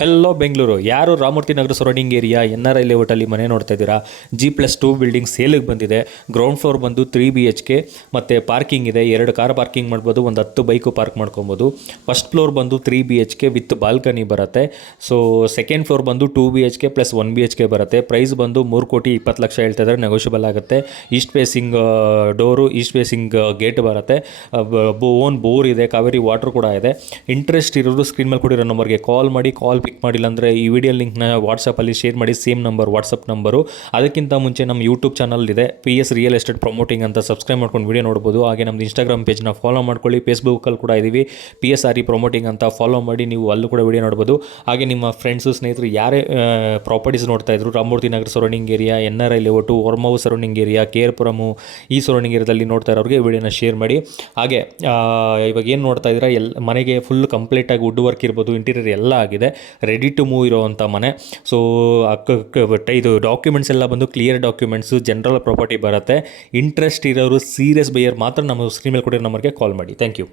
Hello Bengaluru. ಯಾರು Ramamurthy Nagar surrounding area NRI ಲೇಔಟಲ್ಲಿ ಮನೆ ನೋಡ್ತಾ ಇದ್ದೀರಾ? G+2 ಬಿಲ್ಡಿಂಗ್ ಸೇಲಿಗೆ ಬಂದಿದೆ. ಗ್ರೌಂಡ್ ಫ್ಲೋರ್ ಬಂದು 3 BHK ಮತ್ತು ಪಾರ್ಕಿಂಗ್ ಇದೆ. 2 ಕಾರ್ ಪಾರ್ಕಿಂಗ್ ಮಾಡ್ಬೋದು, ಒಂದು 10 ಬೈಕು ಪಾರ್ಕ್ ಮಾಡ್ಕೊಬೋದು. ಫಸ್ಟ್ ಫ್ಲೋರ್ ಬಂದು 3 BHK ವಿತ್ ಬಾಲ್ಕನಿ ಬರುತ್ತೆ. ಸೊ ಸೆಕೆಂಡ್ ಫ್ಲೋರ್ ಬಂದು 2 BHK ಪ್ಲಸ್ 1 BHK ಬರುತ್ತೆ. ಪ್ರೈಸ್ ಬಂದು 3,20,00,000 ಹೇಳ್ತಾ ಇದ್ದಾರೆ, ನೆಗೋಷಿಯಬಲ್ ಆಗುತ್ತೆ. East facing door, East facing gate ಬರುತ್ತೆ. ಓನ್ ಬೋರ್ ಇದೆ, ಕಾವೇರಿ ವಾಟರ್ ಕೂಡ ಇದೆ. ಇಂಟ್ರೆಸ್ಟ್ ಇರೋರು ಸ್ಕ್ರೀನ್ ಮೇಲೆ ಕೊಟ್ಟಿರೋ ನಂಬರ್ಗೆ ಕಾಲ್ ಮಾಡಿ. ಕಾಲ್ ಪಿಕ್ ಮಾಡಿಲ್ಲ ಅಂದರೆ ಈ ವಿಡಿಯೋ ಲಿಂಕ್ನ ವಾಟ್ಸಪ್ಪಲ್ಲಿ ಶೇರ್ ಮಾಡಿ. Same number WhatsApp number. ಅದಕ್ಕಿಂತ ಮುಂಚೆ ನಮ್ಮ ಯೂಟ್ಯೂಬ್ ಚಾನಲ್ ಇದೆ, PS ರಿಯಲ್ ಎಸ್ಟೇಟ್ ಪ್ರಮೋಟಿಂಗ್ ಅಂತ. ಸಬ್ಸ್ಕ್ರೈಬ್ ಮಾಡ್ಕೊಂಡು ವಿಡಿಯೋ ನೋಡ್ಬೋದು. ಹಾಗೆ ನಮ್ಮದು ಇನ್ಸ್ಟಾಗ್ರಾಮ್ ಪೇಜ್ನ ಫಾಲೋ ಮಾಡ್ಕೊಳ್ಳಿ. ಫೇಸ್ಬುಕ್ಕಲ್ಲಿ ಕೂಡ ಇದ್ದೀವಿ, PSRE ಪ್ರಮೋಟಿಂಗ್ ಅಂತ. ಫಾಲೋ ಮಾಡಿ, ನೀವು ಅಲ್ಲೂ ಕೂಡ ವಿಡಿಯೋ ನೋಡ್ಬೋದು. ಹಾಗೆ ನಿಮ್ಮ ಫ್ರೆಂಡ್ಸು ಸ್ನೇಹಿತರು ಯಾರೇ ಪ್ರಾಪರ್ಟೀಸ್ ನೋಡ್ತಾ ಇದ್ರು, Ramamurthy Nagar surrounding area, NRI layout, Horamavu surrounding area, KR Puram, ಈ ಸರೌಂಡಿಂಗ್ ಏರಿಯಾದಲ್ಲಿ ನೋಡ್ತಾ ಇರೋರಿಗೆ ವಿಡಿಯೋನ ಶೇರ್ ಮಾಡಿ. ಹಾಗೆ ಇವಾಗ ಏನು ನೋಡ್ತಾ ಇದ್ದೀರಾ, ಮನೆಗೆ ಫುಲ್ ಕಂಪ್ಲೀಟಾಗಿ ವುಡ್ ವರ್ಕ್ ಇರ್ಬೋದು, ಇಂಟೀರಿಯರ್ ಎಲ್ಲ ಆಗಿದೆ. ರೆಡಿ ಟು ಮೂವ್ ಇರೋವಂಥ ಮನೆ. ಸೊ ಇದು ಡಾಕ್ಯುಮೆಂಟ್ಸ್ ಎಲ್ಲ ಬಂದು ಕ್ಲಿಯರ್ ಡಾಕ್ಯುಮೆಂಟ್ಸು, ಜನರಲ್ ಪ್ರಾಪರ್ಟಿ ಬರುತ್ತೆ. ಇಂಟ್ರೆಸ್ಟ್ ಇರೋರು, ಸೀರಿಯಸ್ ಬೈಯರ್ ಮಾತ್ರ ನಮ್ಮ ಸ್ಕ್ರೀನ್ ಮೇಲೆ ಕೊಟ್ಟಿರೋ ನಂಬರ್ಗೆ ಕಾಲ್ ಮಾಡಿ. Thank you.